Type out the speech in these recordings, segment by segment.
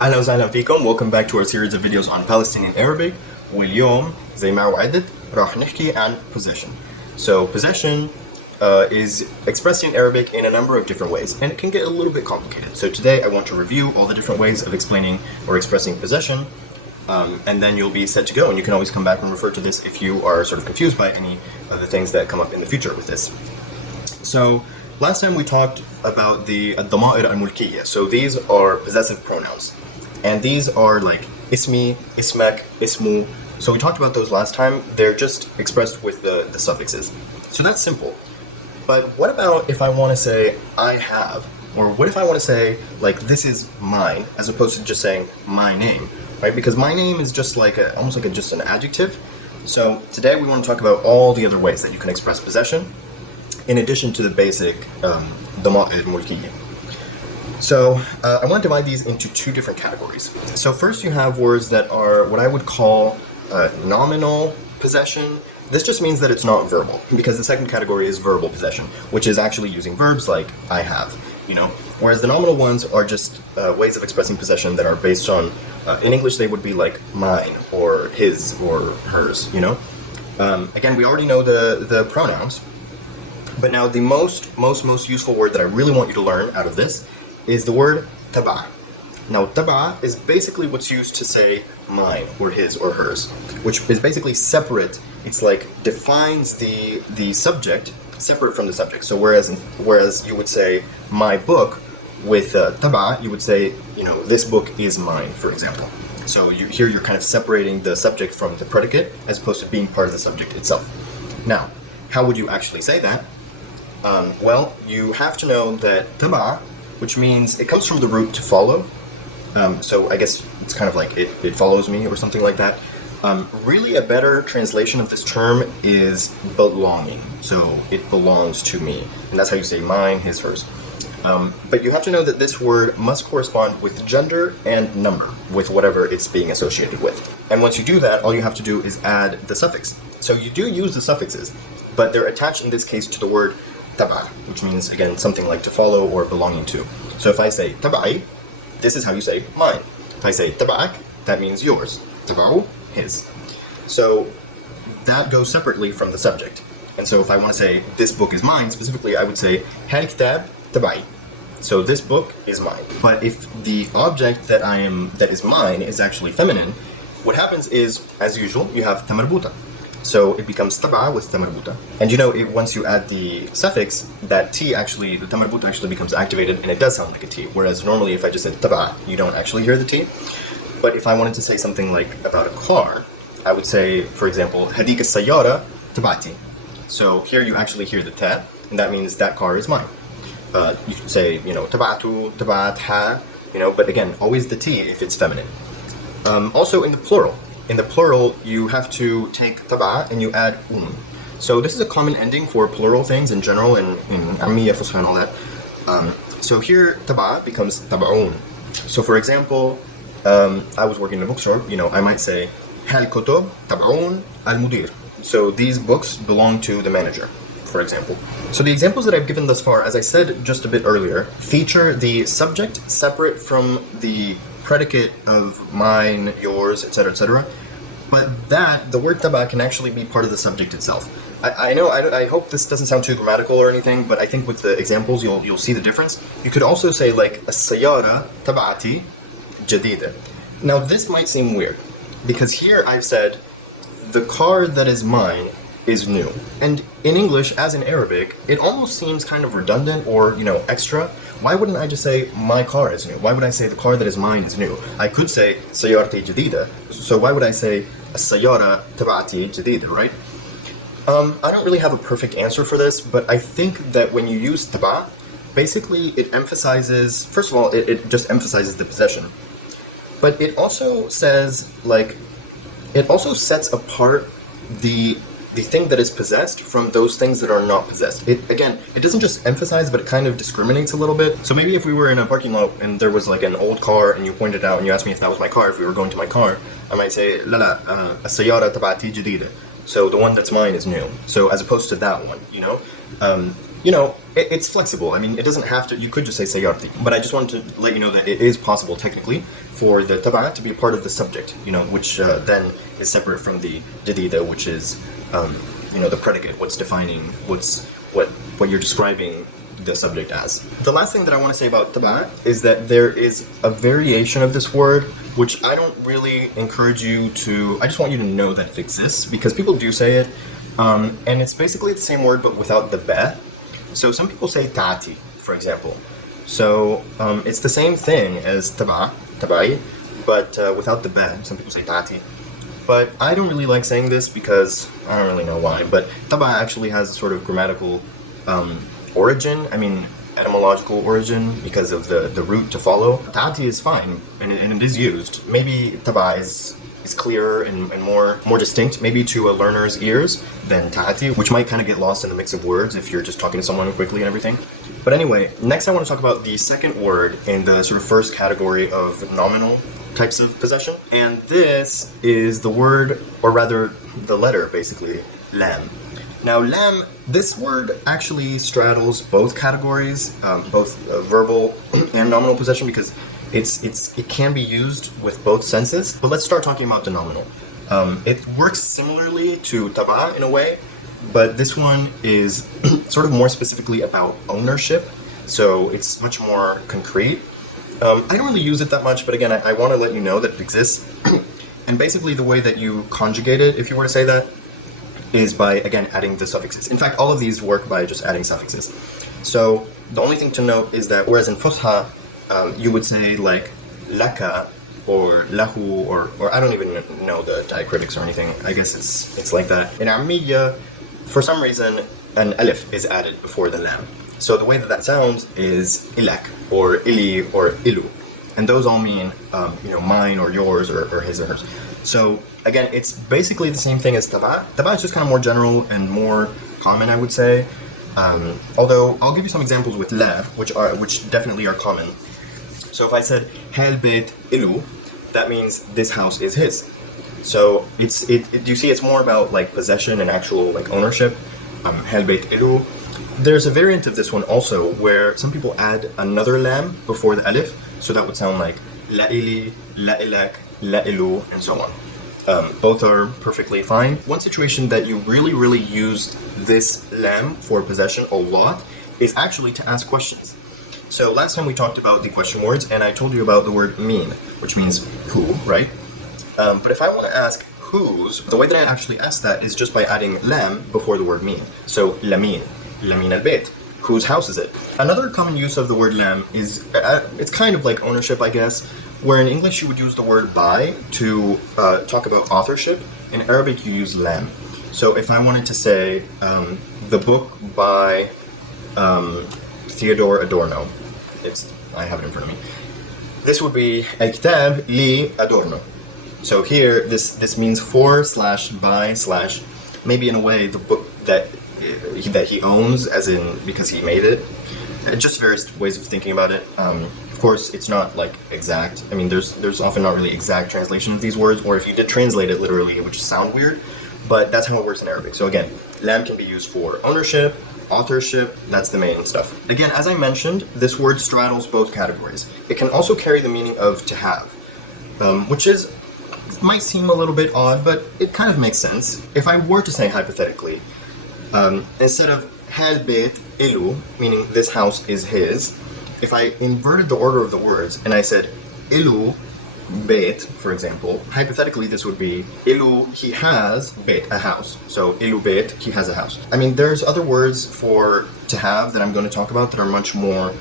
أهلا وسهلا فيكم. Welcome back to our series of videos on Palestinian Arabic. واليوم زي ما وعدت راح نحكي عن possession. So possession is expressed in Arabic in a number of different ways, and it can get a little bit complicated. So today I want to review all the different ways of explaining or expressing possession, and then you'll be set to go, and you can always come back and refer to this if you are sort of confused by any of the things that come up in the future with this. So last time we talked about the الضمائر الملكية. So these are possessive pronouns, and these are like ismi, ismak, ismu. So we talked about those last time. They're just expressed with the suffixes. So that's simple. But what about if I want to say I have, or what if I want to say like this is mine, as opposed to just saying my name, right? Because my name is just like almost like just an adjective. So today we want to talk about all the other ways that you can express possession, in addition to the basic ضمائر الملكية. So I want to divide these into two different categories. So first you have words that are what I would call nominal possession. This just means that it's not verbal, because the second category is verbal possession, which is actually using verbs like I have, you know. Whereas the nominal ones are just ways of expressing possession that are based on, in English they would be like mine or his or hers, you know. Again, we already know the pronouns, but now the most useful word that I really want you to learn out of this is the word taba. Now taba is basically what's used to say mine or his or hers, which is basically separate. It's like defines the subject separate from the subject. So whereas you would say my book with taba, you would say, you know, this book is mine, for example. So here you're kind of separating the subject from the predicate as opposed to being part of the subject itself. Now, how would you actually say that? Well, you have to know that taba, which means it comes from the root to follow. So I guess it's kind of like it follows me or something like that. Really a better translation of this term is belonging. So it belongs to me. And that's how you say mine, his, hers. But you have to know that this word must correspond with gender and number, with whatever it's being associated with. And once you do that, all you have to do is add the suffix. So you do use the suffixes, but they're attached in this case to the word taba, which means, again, something like to follow or belonging to. So if I say tabai, this is how you say mine. If I say tabak, that means yours. Tabau, his. So that goes separately from the subject. And so if I want to say this book is mine, specifically I would say هال كتاب تبعي. So this book is mine. But if the object that is mine is actually feminine, what happens is, as usual, you have tamarbuta. So it becomes taba with tamarbuta. And you know, once you add the suffix, that T actually, the tamarbuta actually becomes activated, and it does sound like a T. Whereas normally if I just said taba, you don't actually hear the T. But if I wanted to say something like about a car, I would say, for example, هديك السيارة تبعتي. So here you actually hear the ta, and that means that car is mine. You could say, you know, تبعته, تبعتها, you know, but again, always the T if it's feminine. Also in the plural. In the plural, you have to take taba and you add So this is a common ending for plural things in general, in Ammiya, Fusha, and all that. So here, taba becomes tabaun. So for example, I was working in a bookstore, you know, I might say, هالكتب تبعون المدير. So these books belong to the manager, for example. So the examples that I've given thus far, as I said just a bit earlier, feature the subject separate from the predicate of mine, yours, etc., etc. But the word taba can actually be part of the subject itself. I know, I hope this doesn't sound too grammatical or anything, but I think with the examples you'll see the difference. You could also say like السيارة تبعتي جديدة. Now this might seem weird, because here I've said the car that is mine is new. And in English, as in Arabic, it almost seems kind of redundant or, you know, extra. Why wouldn't I just say my car is new? Why would I say the car that is mine is new? I could say سيارتي جديدة. So why would I say السيارة تبعتي جديدة, right? I don't really have a perfect answer for this, but I think that when you use taba, basically it emphasizes, first of all, it just emphasizes the possession. But it also says, like, it also sets apart the thing that is possessed from those things that are not possessed. It doesn't just emphasize, but it kind of discriminates a little bit. So maybe if we were in a parking lot and there was like an old car and you pointed out and you asked me if that was my car, if we were going to my car, I might say, لا لا, السيارة تبعتي جديدة. So the one that's mine is new. So as opposed to that one, you know? it's flexible. I mean, it doesn't have to, you could just say sayarti, but I just wanted to let you know that it is possible technically for the taba to be a part of the subject, which then is separate from the jadida, which is, the predicate, what's defining, what you're describing the subject as. The last thing that I want to say about taba is that there is a variation of this word, which I don't really encourage you to, I just want you to know that it exists, because people do say it, and it's basically the same word but without the ba. So some people say ta'ati, for example. So it's the same thing as tabai, but without the ba. Some people say ta'ati. But I don't really like saying this because I don't really know why. But taba actually has a sort of grammatical origin. I mean, etymological origin because of the root to follow. Ta'ati is fine, and it is used. Maybe taba is clearer and more distinct, maybe to a learner's ears than ta'ati, which might kind of get lost in the mix of words if you're just talking to someone quickly and everything. But anyway, next I want to talk about the second word in the sort of first category of nominal types of possession. And this is the word, or rather the letter basically, lam. Now lam, this word actually straddles both categories, both verbal and nominal possession, because it can be used with both senses. But let's start talking about the nominal. It works similarly to taba in a way, but this one is sort of more specifically about ownership, so it's much more concrete. I don't really use it that much, but again, I want to let you know that it exists. And basically the way that you conjugate it, if you were to say that, is by, again, adding the suffixes. In fact, all of these work by just adding suffixes. So the only thing to note is that whereas in Fusha, you would say like laka or lahu, or I don't even know the diacritics or anything. I guess it's like that. In Ammiya, for some reason, an alif is added before the lam. So the way that sounds is ilak, or ili, or ilu. And those all mean, mine, or yours, or his, or hers. So again, it's basically the same thing as taba. Taba is just kind of more general and more common, I would say. Although I'll give you some examples with la, which definitely are common. So if I said hal beit ilu, that means this house is his. So you see, it's more about like possession and actual like ownership. Hal beit ilu. There's a variant of this one also where some people add another lam before the alif, so that would sound like la ili, la ilak, la ilu, and so on. Both are perfectly fine. One situation that you really use this lam for possession a lot is actually to ask questions. So last time we talked about the question words, and I told you about the word mean, which means who, right? But if I want to ask whose, the way that I actually ask that is just by adding lam before the word mean. So Lamine, Lamine al-Bayt. Whose house is it? Another common use of the word lam is, it's kind of like ownership, I guess, where in English you would use the word by to talk about authorship. In Arabic you use lam. So if I wanted to say the book by Theodore Adorno, I have it in front of me. This would be al-kitab li Adorno. So here this means for / by / maybe in a way the book that he owns, as in because he made it. Just various ways of thinking about it. Of course, it's not like exact. I mean, there's often not really exact translation of these words, or if you did translate it literally, it would just sound weird. But that's how it works in Arabic. So again, lam can be used for ownership, authorship. That's the main stuff. Again, as I mentioned, this word straddles both categories. It can also carry the meaning of to have, which might seem a little bit odd, but it kind of makes sense. If I were to say hypothetically, instead of hal beit ilu, meaning this house is his, if I inverted the order of the words and I said ilu beit, for example, hypothetically this would be ilu, he has beit, a house. So ilu beit, he has a house. I mean, there's other words for to have that I'm going to talk about that are much more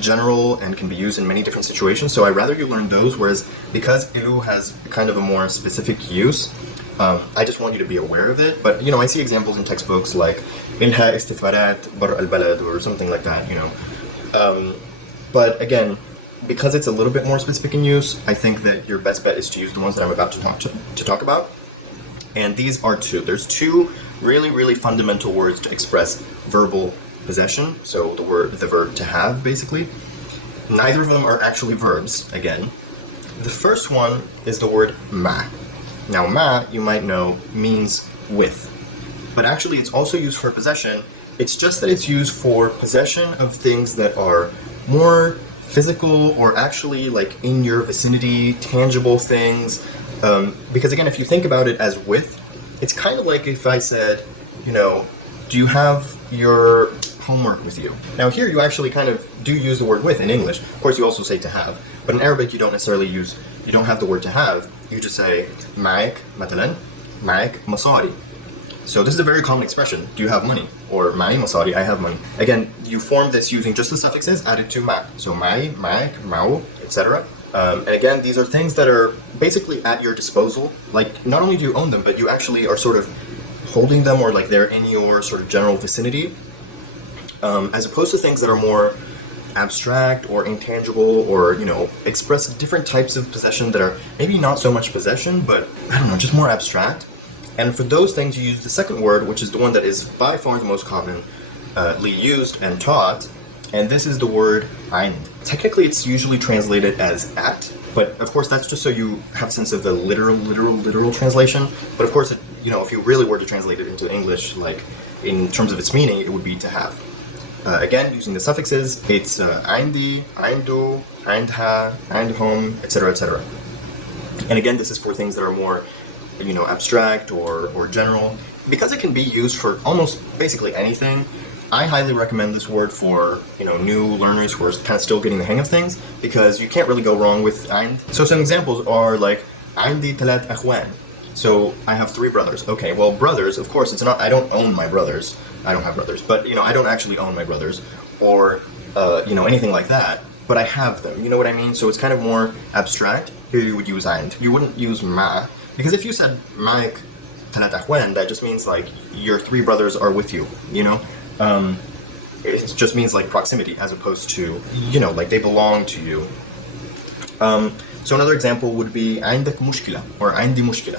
general and can be used in many different situations. So I'd rather you learn those, whereas because ilu has kind of a more specific use, I just want you to be aware of it. But I see examples in textbooks like Inha istithmarat bar al-balad or something like that, But again, because it's a little bit more specific in use, I think that your best bet is to use the ones that I'm about to talk about. And these are two. There's two really fundamental words to express verbal possession. So the verb to have, basically. Neither of them are actually verbs, again. The first one is the word ma. Now, ma, you might know, means with. But actually, it's also used for possession It's just that it's used for possession of things that are more physical or actually like in your vicinity, tangible things. Because again, if you think about it as with, it's kind of like if I said, you know, do you have your homework with you? Now here you actually kind of do use the word with in English. Of course you also say to have, but in Arabic you don't necessarily use, you don't have the word to have. You just say معك مثلا معك مصاري. So this is a very common expression. Do you have money? Or معي مصاري, I have money. Again, you form this using just the suffixes added to معك. So معي, معك, معه, etc. And again, these are things that are basically at your disposal. Like, not only do you own them, but you actually are sort of holding them, or like they're in your sort of general vicinity, as opposed to things that are more abstract or intangible, or, you know, express different types of possession that are maybe not so much possession, but I don't know, just more abstract. And for those things, you use the second word, which is the one that is by far the most commonly used and taught, and this is the word عند. Technically, it's usually translated as at, but of course that's just so you have a sense of the literal translation. But of course, you know, if you really were to translate it into English, like in terms of its meaning, it would be to have. Again, using the suffixes, it's عندي, عنده, عندها, عندهم, etc., etc. And again, this is for things that are more, you know, abstract or general. Because it can be used for almost basically anything, I highly recommend this word for, you know, new learners who are kind of still getting the hang of things, because you can't really go wrong with عند. So some examples are like عندي ثلاث أخوان. So I have 3 brothers. Okay, well, brothers, of course, it's not, I don't own my brothers. I don't have brothers, but, you know, I don't actually own my brothers, or, you know, anything like that, but I have them. You know what I mean? So it's kind of more abstract. Here you would use عند. You wouldn't use ma, because if you said معك ثلاث أخوان, that just means like your 3 brothers are with you, you know? It just means like proximity, as opposed to, you know, like they belong to you. So another example would be عندك مشكلة, or عندي مشكلة.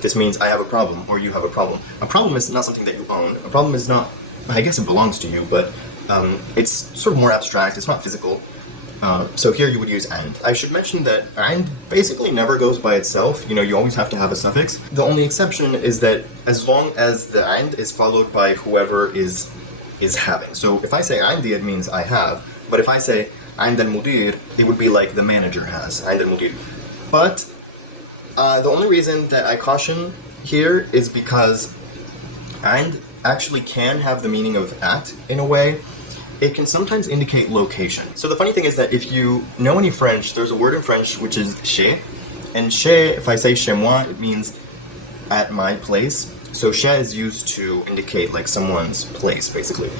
This means I have a problem, or you have a problem. A problem is not something that you own. A problem is not, I guess it belongs to you, but it's sort of more abstract. It's not physical. So here you would use and. I should mention that and basically never goes by itself. You know, you always have to have a suffix. The only exception is that as long as the and is followed by whoever is having. So if I say عندي, it means I have. But if I say عند المدير, it would be like the manager has. عند المدير. But the only reason that I caution here is because and actually can have the meaning of at in a way. It can sometimes indicate location. So the funny thing is that if you know any French, there's a word in French which is chez. And chez, if I say chez moi, it means at my place. So chez is used to indicate like someone's place, basically.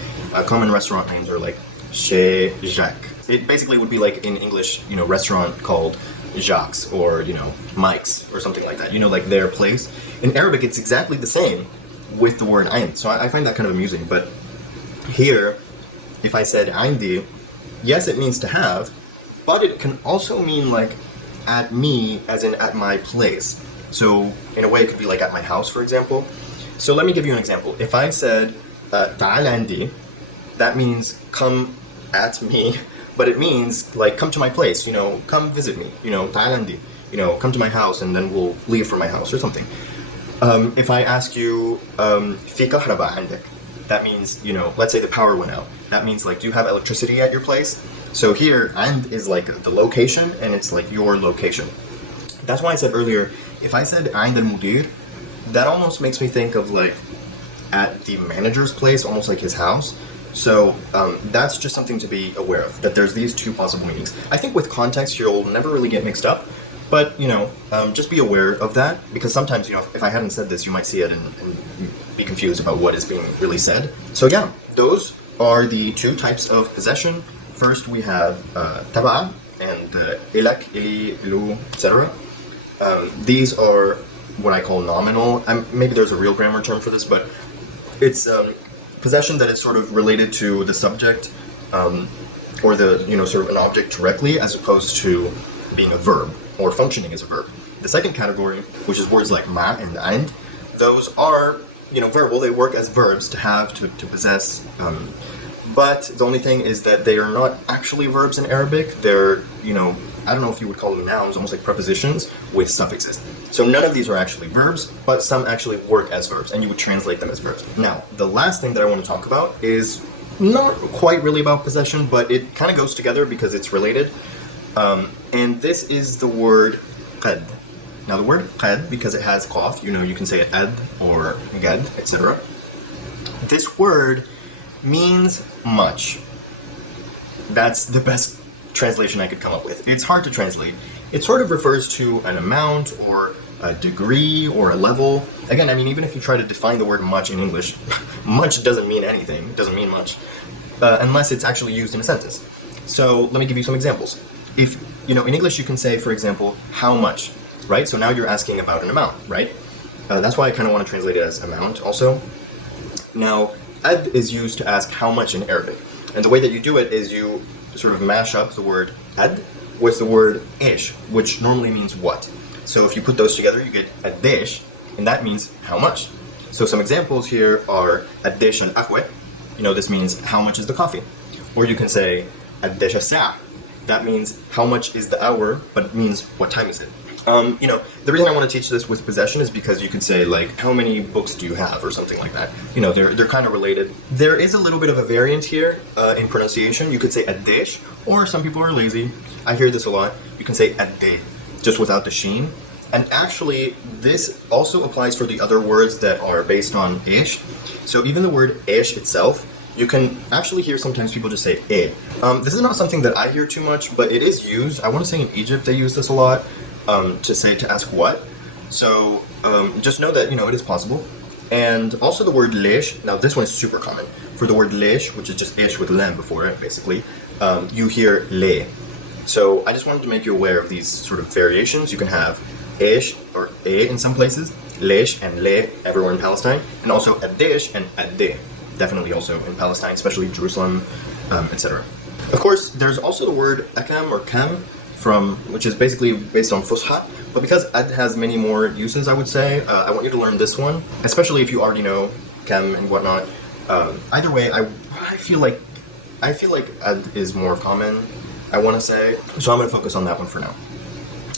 Common restaurant names are like chez Jacques. It basically would be like in English, you know, restaurant called Jacques, or, you know, Mike's, or something like that. You know, like their place. In Arabic, it's exactly the same with the word ayn. So I find that kind of amusing. But here, if I said عندي, yes, it means to have, but it can also mean like at me, as in at my place. So in a way, it could be like at my house, for example. So let me give you an example. If I said تعال عندي, that means come at me, but it means like come to my place, you know, come visit me, you know, تعال عندي, you know, come to my house, and then we'll leave for my house or something. If I ask you في كهرباء عندك, that means, you know, let's say the power went out. That means like, do you have electricity at your place? So here, and is like the location, and it's like your location. That's why I said earlier, if I said عند المدير, that almost makes me think of like at the manager's place, almost like his house. So that's just something to be aware of, that there's these 2 possible meanings. I think with context, you'll never really get mixed up, but, you know, just be aware of that, because sometimes, you know, if I hadn't said this, you might see it and be confused about what is being really said. So yeah, those are the 2 types of possession. First, we have تبع and إلك, إلي, إلو, etc. These are what I call nominal. Maybe there's a real grammar term for this, but it's possession that is sort of related to the subject, or the, you know, sort of an object directly, as opposed to being a verb or functioning as a verb. The second category, which is words like ma and and, those are, you know, verbal. They work as verbs, to have, to possess. But the only thing is that they are not actually verbs in Arabic. They're, you know, I don't know if you would call them nouns, almost like prepositions with suffixes. So none of these are actually verbs, but some actually work as verbs, and you would translate them as verbs. Now, the last thing that I want to talk about is not quite really about possession, but it kind of goes together because it's related. And this is the word qad. Now the word qad, because it has qaf, you can say it ad or gad, etc. This word means much. That's the best translation I could come up with. It's hard to translate. It sort of refers to an amount or a degree or a level. Again, I mean, even if you try to define the word much in English, much doesn't mean anything. It doesn't mean much unless it's actually used in a sentence. So let me give you some examples. If, in English you can say, for example, how much, right? So now you're asking about an amount, right? That's why I kind of want to translate it as amount also. Now, ad is used to ask how much in Arabic. And the way that you do it is you sort of mash up the word ad with the word ish, which normally means what. So if you put those together, you get addish, and that means how much. So some examples here are addish and ahwe. This means how much is the coffee. Or you can say addish sa'. That means how much is the hour, but it means what time is it. The reason I want to teach this with possession is because you could say, like, how many books do you have, or something like that. They're kind of related. There is a little bit of a variant here in pronunciation. You could say addish, or some people are lazy. I hear this a lot. You can say adde, just without the sheen. And actually, this also applies for the other words that are based on ish. So even the word ish itself, you can actually hear sometimes people just say eh. This is not something that I hear too much, but it is used. I want to say in Egypt they use this a lot. To ask what. So just know that it is possible. And also the word lesh. Now this one is super common. For the word lesh, which is just ish with lam before it, basically, you hear le. So I just wanted to make you aware of these sort of variations. You can have ish or a in some places, lesh and le everywhere in Palestine, and also addish and adde, definitely also in Palestine, especially Jerusalem, etc. Of course, there's also the word akam or kam, which is basically based on fusha, but because ad has many more uses, I would say, I want you to learn this one, especially if you already know kam and whatnot. Either way, I feel like ad is more common, I want to say, so I'm going to focus on that one for now.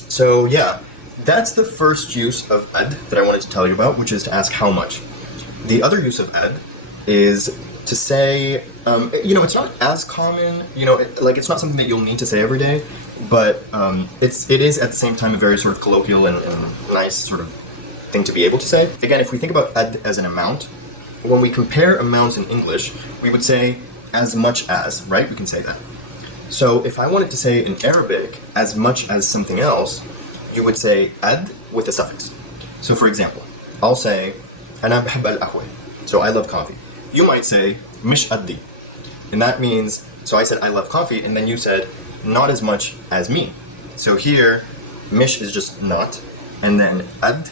So yeah, that's the first use of ad that I wanted to tell you about, which is to ask how much. The other use of ad is to say, it's not as common, it's not something that you'll need to say every day, but it is at the same time a very sort of colloquial and nice sort of thing to be able to say. Again, if we think about ad as an amount, when we compare amounts in English, we would say as much as, right? We can say that. So if I wanted to say in Arabic as much as something else, you would say ad with a suffix. So for example, I'll say ana bhab al-ahwa, so I love coffee. You might say mish addi, and that means, so I said I love coffee, and then you said not as much as me. So here, mish is just not, and then ad,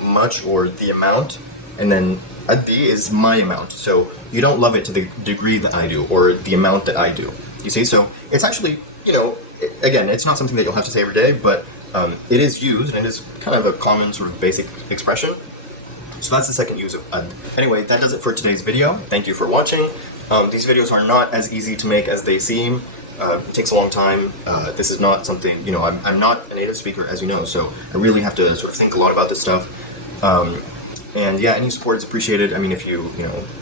much or the amount, and then addi is my amount. So you don't love it to the degree that I do, or the amount that I do. You see, so it's actually, again, it's not something that you'll have to say every day, but it is used, and it is kind of a common sort of basic expression. So that's the second use of ad. Anyway, that does it for today's video. Thank you for watching. These videos are not as easy to make as they seem. It takes a long time. This is not something, I'm not a native speaker, as you know, so I really have to sort of think a lot about this stuff. And yeah, any support is appreciated. I mean, if you,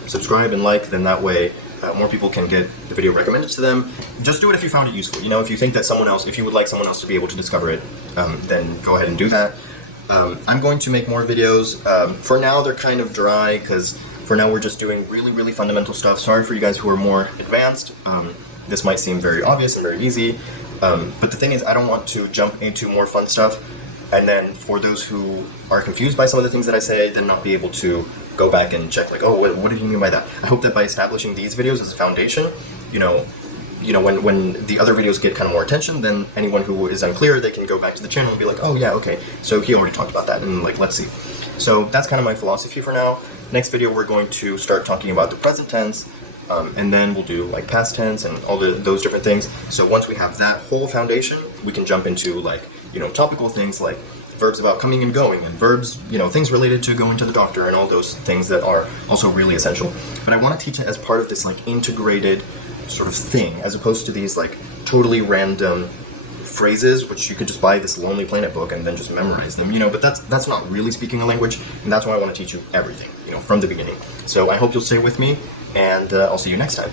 subscribe and like, then that way more people can get the video recommended to them. Just do it if you found it useful. If you think that if you would like someone else to be able to discover it, then go ahead and do that. I'm going to make more videos. For now, they're kind of dry, because for now we're just doing really, really fundamental stuff. Sorry for you guys who are more advanced. This might seem very obvious and very easy, but the thing is, I don't want to jump into more fun stuff, and then for those who are confused by some of the things that I say, then not be able to go back and check, like, oh, what did you mean by that? I hope that by establishing these videos as a foundation, when the other videos get kind of more attention, then anyone who is unclear, they can go back to the channel and be like, oh yeah, okay, so he already talked about that, and like, let's see. So that's kind of my philosophy for now. Next video, we're going to start talking about the present tense, and then we'll do like past tense and all those different things. So once we have that whole foundation, we can jump into like, topical things like verbs about coming and going, and verbs, things related to going to the doctor, and all those things that are also really essential. But I want to teach it as part of this like integrated sort of thing, as opposed to these like totally random phrases, which you could just buy this Lonely Planet book and then just memorize them, you know, but that's not really speaking a language, and that's why I want to teach you everything, you know, from the beginning. So I hope you'll stay with me, and I'll see you next time.